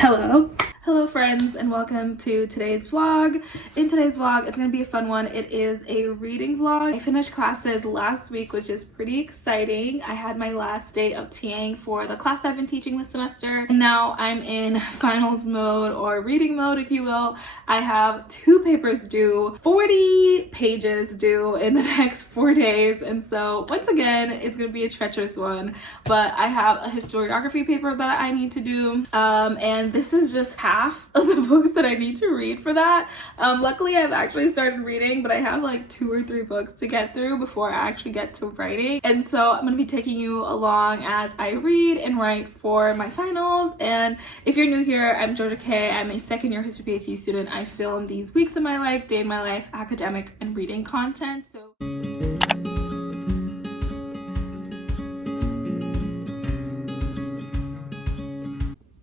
Hello friends, and welcome to today's vlog. In today's vlog, it's gonna be a fun one. It is a reading vlog. I finished classes last week, which is pretty exciting. I had my last day of TAing for the class I've been teaching this semester. And now I'm in finals mode, or reading mode if you will. I have 2 papers due, 40 pages due in the next 4 days. And so once again, it's gonna be a treacherous one. But I have a historiography paper that I need to do. And this is just half of the books that I need to read for that. Luckily I've actually started reading, but I have like 2 or 3 books to get through before I actually get to writing. And so I'm going to be taking you along as I read and write for my finals. And if you're new here, I'm Georga-Kay. I'm a second year history PhD student. I film these weeks of my life, day in my life, academic and reading content.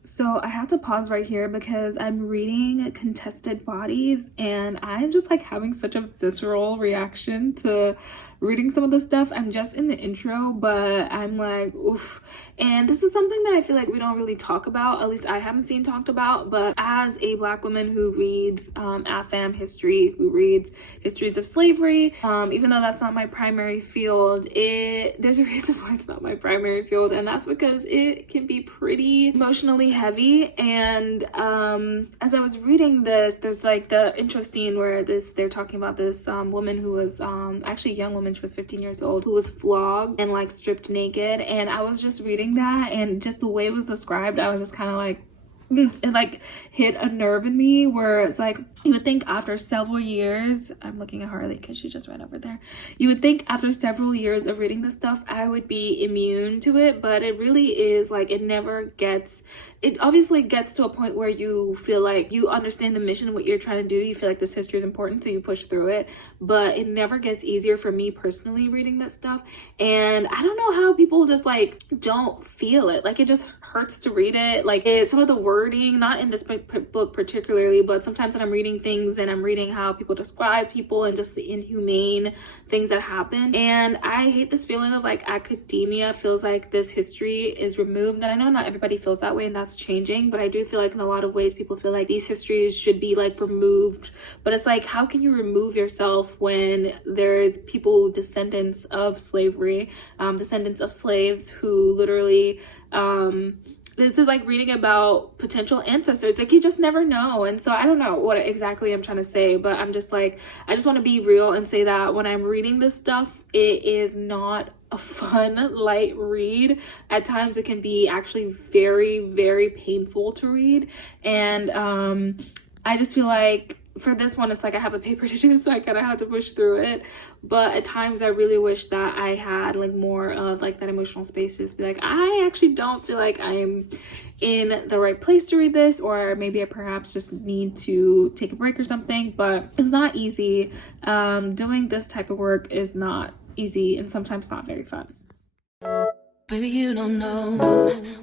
So I have to pause right here because I'm reading Contested Bodies and I'm just like having such a visceral reaction to reading some of the stuff. I'm just in the intro, but I'm like, oof. And this is something that I feel like we don't really talk about, at least I haven't seen talked about. But as a Black woman who reads AFAM history, who reads histories of slavery, even though that's not my primary field, there's a reason why it's not my primary field, and that's because it can be pretty emotionally heavy. And as I was reading this, there's like the intro scene where they're talking about this woman who was actually a young woman. She was 15 years old, who was flogged and like stripped naked. And I was just reading that, and just the way it was described, I was just kind of like, it like hit a nerve in me, where it's like, you would think after several years, I'm looking at Harley because she just ran over there, you would think after several years of reading this stuff I would be immune to it, but it really is like, it obviously gets to a point where you feel like you understand the mission of what you're trying to do. You feel like this history is important, so you push through it, but it never gets easier for me personally reading this stuff. And I don't know how people just like don't feel it. Like, it just hurts to read it. Like, some of the wording, not in this book particularly, but sometimes when I'm reading things and I'm reading how people describe people and just the inhumane things that happen, and I hate this feeling of like academia feels like this history is removed. And I know not everybody feels that way, and that's changing, but I do feel like in a lot of ways people feel like these histories should be like removed. But it's like, how can you remove yourself when there's people descendants of slavery, descendants of slaves who literally this is like reading about potential ancestors. Like, you just never know. And so I don't know what exactly I'm trying to say, but I'm just like, I just want to be real and say that when I'm reading this stuff, it is not a fun, light read. At times it can be actually very, very painful to read. And I just feel like for this one, it's like I have a paper to do, so I kind of have to push through it. But at times I really wish that I had like more of like that emotional space to be like, I actually don't feel like I'm in the right place to read this, or maybe I perhaps just need to take a break or something. But it's not easy. Doing this type of work is not easy, and sometimes not very fun. Baby, you don't know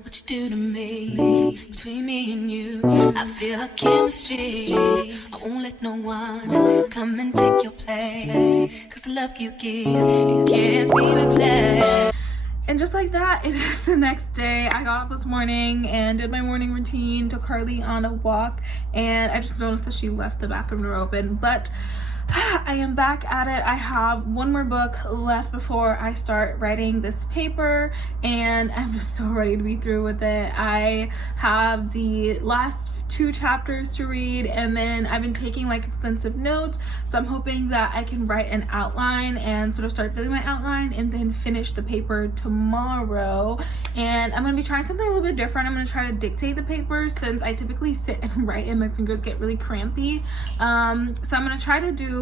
what you do to me. Between me and you, I feel a chemistry. I won't let no one come and take your place, 'cause the love you give, it can't be replaced. And just like that, it is the next day. I got up this morning and did my morning routine, took Harley on a walk, and I just noticed that she left the bathroom door open. But I am back at it. I have 1 more book left before I start writing this paper, and I'm just so ready to be through with it. I have the last 2 chapters to read, and then I've been taking like extensive notes, so I'm hoping that I can write an outline and sort of start filling my outline and then finish the paper tomorrow. And I'm going to be trying something a little bit different. I'm going to try to dictate the paper, since I typically sit and write and my fingers get really crampy. So I'm going to try to do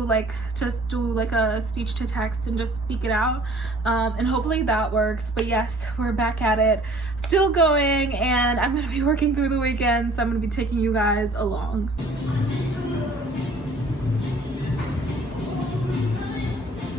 just do like a speech to text and just speak it out, and hopefully that works. But yes, we're back at it, still going, and I'm going to be working through the weekend, so I'm going to be taking you guys along.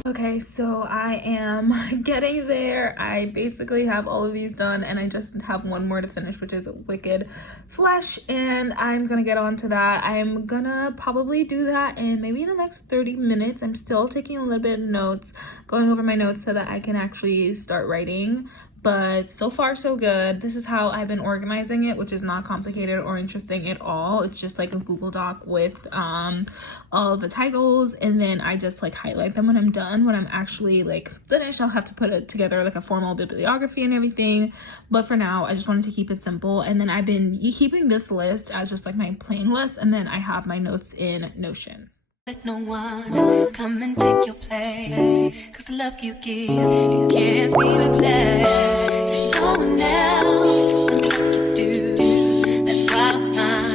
Okay, so I am getting there. I basically have all of these done, and I just have 1 more to finish, which is Wicked Flesh, and I'm gonna get on to that. I'm gonna probably do that in maybe the next 30 minutes. I'm still taking a little bit of notes, going over my notes so that I can actually start writing. but so far so good. This is how I've been organizing it, which is not complicated or interesting at all. It's just like a Google Doc with all of the titles, and then I just like highlight them when I'm done. When I'm actually like finished, I'll have to put it together like a formal bibliography and everything, but for now I just wanted to keep it simple. And then I've been keeping this list as just like my plain list, and then I have my notes in Notion. Let no one come and take your place, 'cause the love you give, it can't be replaced. See no one else and like you do, that's why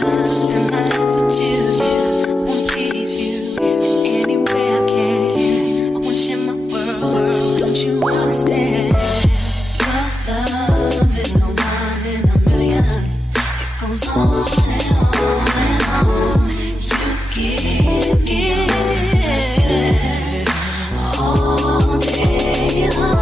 I spend my life with you. I wanna please you any way I can. I wanna share my world, don't you understand? Your love is a one in a million. It goes on and on and on. You give all day long.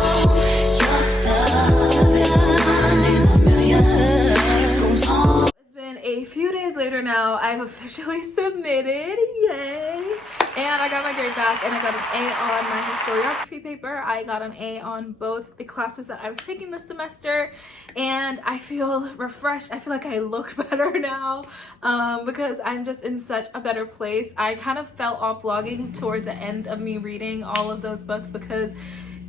Your love is one in a million. It goes on. It's been a few days later now. I've officially submitted, yay! And I got my grade back, and I got an A on my historiography paper. I got an A on both the classes that I was taking this semester, and I feel refreshed. I feel like I look better now because I'm just in such a better place. I kind of fell off vlogging towards the end of me reading all of those books because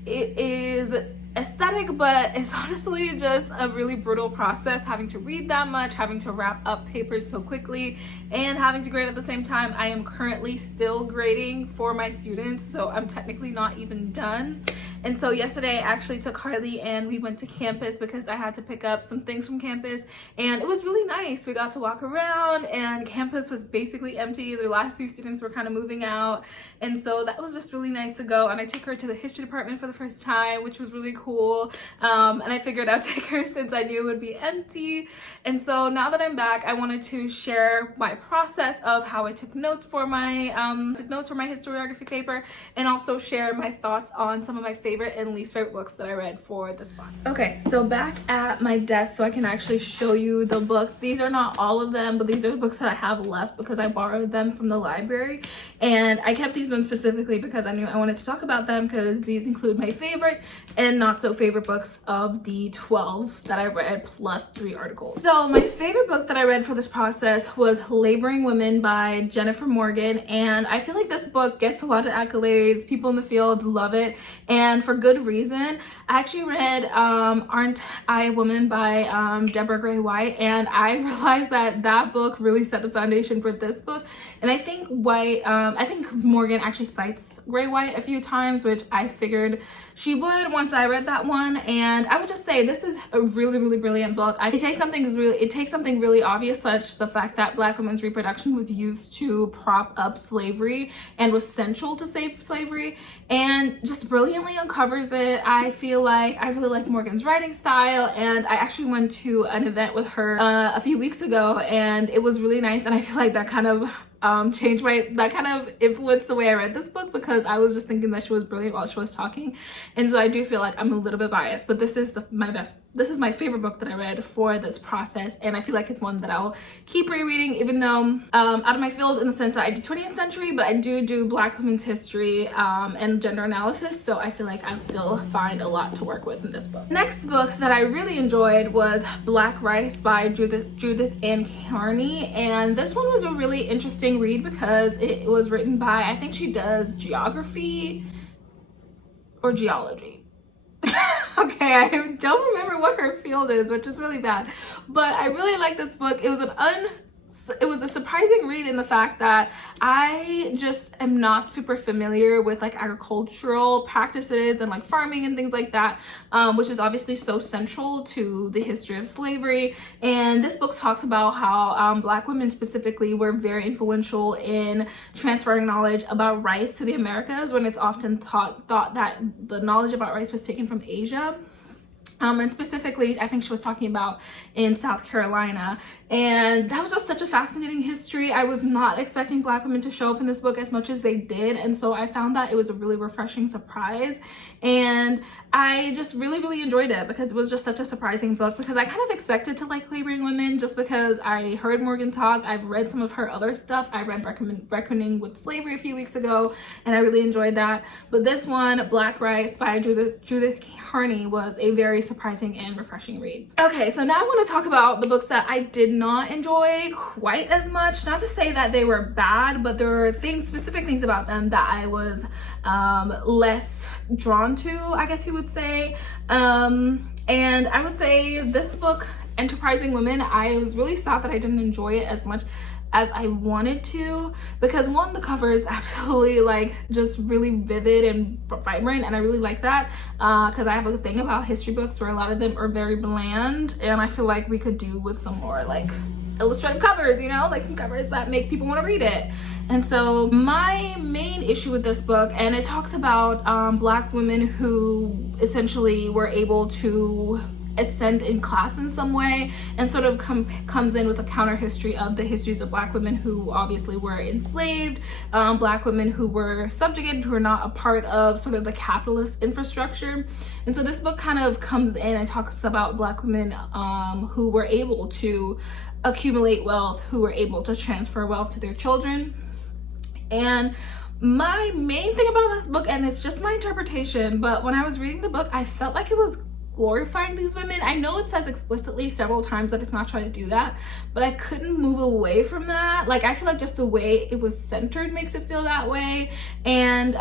it is aesthetic, but it's honestly just a really brutal process having to read that much, having to wrap up papers so quickly, and having to grade at the same time. I am currently still grading for my students, so I'm technically not even done. And so yesterday I actually took Harley and we went to campus because I had to pick up some things from campus, and it was really nice. We got to walk around and campus was basically empty. The last two students were kind of moving out, and so that was just really nice to go. And I took her to the history department for the first time, which was really cool. And I figured I'd take her since I knew it would be empty. And so now that I'm back, I wanted to share my process of how I took notes for my historiography paper, and also share my thoughts on some of my favorite and least favorite books that I read for this process. Okay, so back at my desk so I can actually show you the books. These are not all of them, but these are the books that I have left because I borrowed them from the library, and I kept these ones specifically because I knew I wanted to talk about them, because these include my favorite and not so favorite books of the 12 that I read plus 3 articles. So my favorite book that I read for this process was Laboring Women by Jennifer Morgan, and I feel like this book gets a lot of accolades. People in the field love it, and for good reason. I actually read Aren't I a Woman by Deborah Gray White, and I realized that that book really set the foundation for this book. And I think Morgan actually cites Gray White a few times, which I figured she would once I read that one. And I would just say this is a really, really brilliant book. It takes something really obvious, such the fact that Black women's reproduction was used to prop up slavery and was central to slavery, and just brilliantly uncovers it. I feel like I really like Morgan's writing style, and I actually went to an event with her a few weeks ago, and it was really nice. And I feel like that kind of influenced the way I read this book, because I was just thinking that she was brilliant while she was talking. And so I do feel like I'm a little bit biased, but this is my favorite book that I read for this process, and I feel like it's one that I'll keep rereading, even though out of my field in the sense that I do 20th century, but I do Black women's history and gender analysis, so I feel like I still find a lot to work with in this book. Next book that I really enjoyed was Black Rice by Judith Ann Kearney, and this one was a really interesting read because it was written by, I think she does geography or geology. Okay, I don't remember what her field is, which is really bad, but I really like this book. It was a surprising read in the fact that I just am not super familiar with like agricultural practices and like farming and things like that, which is obviously so central to the history of slavery. And this book talks about how Black women specifically were very influential in transferring knowledge about rice to the Americas, when it's often thought that the knowledge about rice was taken from Asia. And specifically, I think she was talking about in South Carolina. And that was just such a fascinating history. I was not expecting Black women to show up in this book as much as they did. And so I found that it was a really refreshing surprise. And I just really, really enjoyed it because it was just such a surprising book, because I kind of expected to like Laboring Women just because I heard Morgan talk. I've read some of her other stuff. I read Reckoning with Slavery a few weeks ago, and I really enjoyed that. But this one, Black Rice by Judith Kearney, was a very surprising and refreshing read. Okay, so now I want to talk about the books that I did not enjoy quite as much. Not to say that they were bad, but there were specific things about them that I was less drawn to, I guess you would say. And I would say this book, Enterprising Women, I was really sad that I didn't enjoy it as much as I wanted to, because one, the cover is absolutely like just really vivid and vibrant, and I really like that because I have a thing about history books where a lot of them are very bland, and I feel like we could do with some more like illustrative covers, you know, like some covers that make people want to read it. And so my main issue with this book, and it talks about Black women who essentially were able to ascend in class in some way, and sort of comes in with a counter history of the histories of Black women who obviously were enslaved, Black women who were subjugated, who were not a part of sort of the capitalist infrastructure. And so this book kind of comes in and talks about Black women who were able to accumulate wealth, who were able to transfer wealth to their children. And my main thing about this book, and it's just my interpretation, but when I was reading the book, I felt like it was glorifying these women. I know it says explicitly several times that it's not trying to do that, but I couldn't move away from that. Like, I feel like just the way it was centered makes it feel that way. And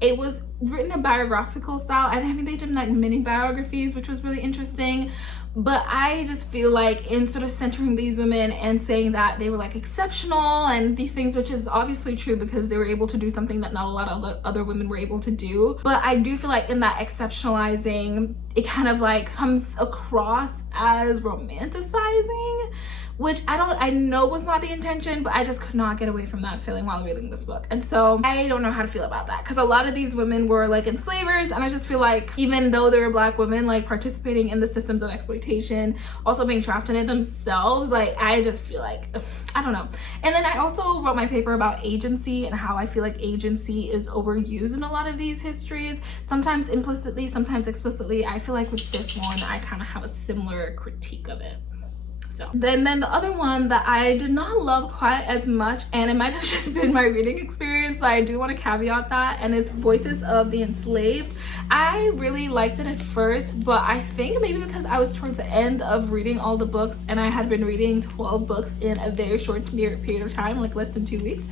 it was written in biographical style. I mean, they did like mini biographies, which was really interesting. But I just feel like in sort of centering these women and saying that they were like exceptional and these things, which is obviously true because they were able to do something that not a lot of other women were able to do. But I do feel like in that exceptionalizing, it kind of like comes across as romanticizing, which I know was not the intention, but I just could not get away from that feeling while reading this book. And so I don't know how to feel about that, because a lot of these women were like enslavers, and I just feel like even though they were Black women, like participating in the systems of exploitation, also being trapped in it themselves, like I just feel like, I don't know. And then I also wrote my paper about agency and how I feel like agency is overused in a lot of these histories, sometimes implicitly, sometimes explicitly. I feel like with this one, I kind of have a similar critique of it. So then the other one that I did not love quite as much, and it might have just been my reading experience, so I do want to caveat that, and it's Voices of the Enslaved. I really liked it at first, but I think maybe because I was towards the end of reading all the books, and I had been reading 12 books in a very short period of time, like less than 2 weeks,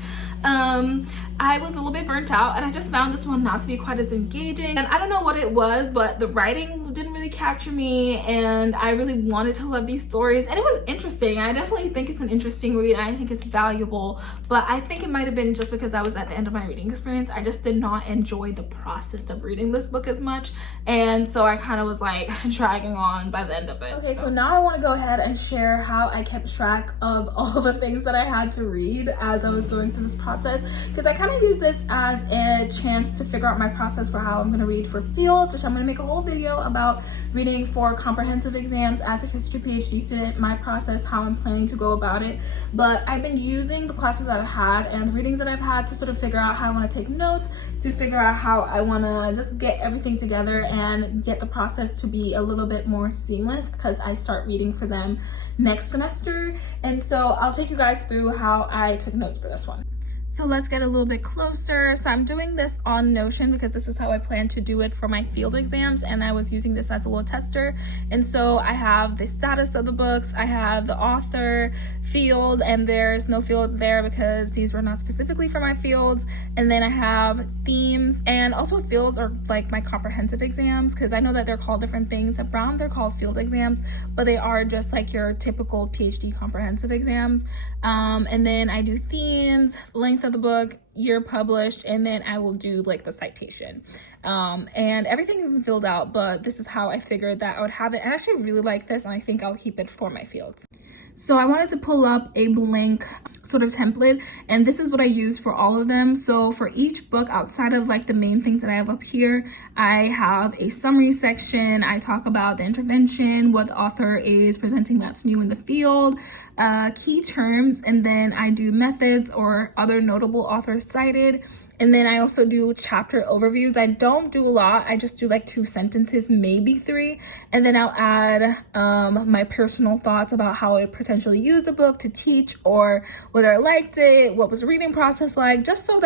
I was a little bit burnt out, and I just found this one not to be quite as engaging. And I don't know what it was, but the writing didn't really capture me, and I really wanted to love these stories, and it was interesting. I definitely think it's an interesting read, and I think it's valuable, but I think it might have been just because I was at the end of my reading experience. I just did not enjoy the process of reading this book as much, and so I kind of was like dragging on by the end of it. Okay, so now I want to go ahead and share how I kept track of all the things that I had to read as I was going through this process, because I kind of use this as a chance to figure out my process for how I'm going to read for fields, which I'm going to make a whole video about reading for comprehensive exams as a history PhD student, my process, how I'm planning to go about it. But I've been using the classes that I've had and the readings that I've had to sort of figure out how I want to take notes, to figure out how I want to just get everything together and get the process to be a little bit more seamless, because I start reading for them next semester. And so I'll take you guys through how I took notes for this one. So let's get a little bit closer. So I'm doing this on Notion because this is how I plan to do it for my field exams, and I was using this as a little tester. And so I have the status of the books, I have the author, field, and there's no field there because these were not specifically for my fields. And then I have themes, and also fields are like my comprehensive exams, because I know that they're called different things. At Brown they're called field exams, but they are just like your typical PhD comprehensive exams. And then I do themes, length of the book, year published, and then I will do like the citation. And everything isn't filled out, but this is how I figured that I would have it. And I actually really like this, and I think I'll keep it for my fields. So I wanted to pull up a blank sort of template, and this is what I use for all of them. So for each book, outside of like the main things that I have up here, I have a summary section. I talk about the intervention, what the author is presenting that's new in the field, key terms, and then I do methods or other notable authors cited. And then I also do chapter overviews. I don't do a lot. I just do like 2 sentences, maybe 3. And then I'll add my personal thoughts about how I potentially use the book to teach, or whether I liked it, what was the reading process like, just so that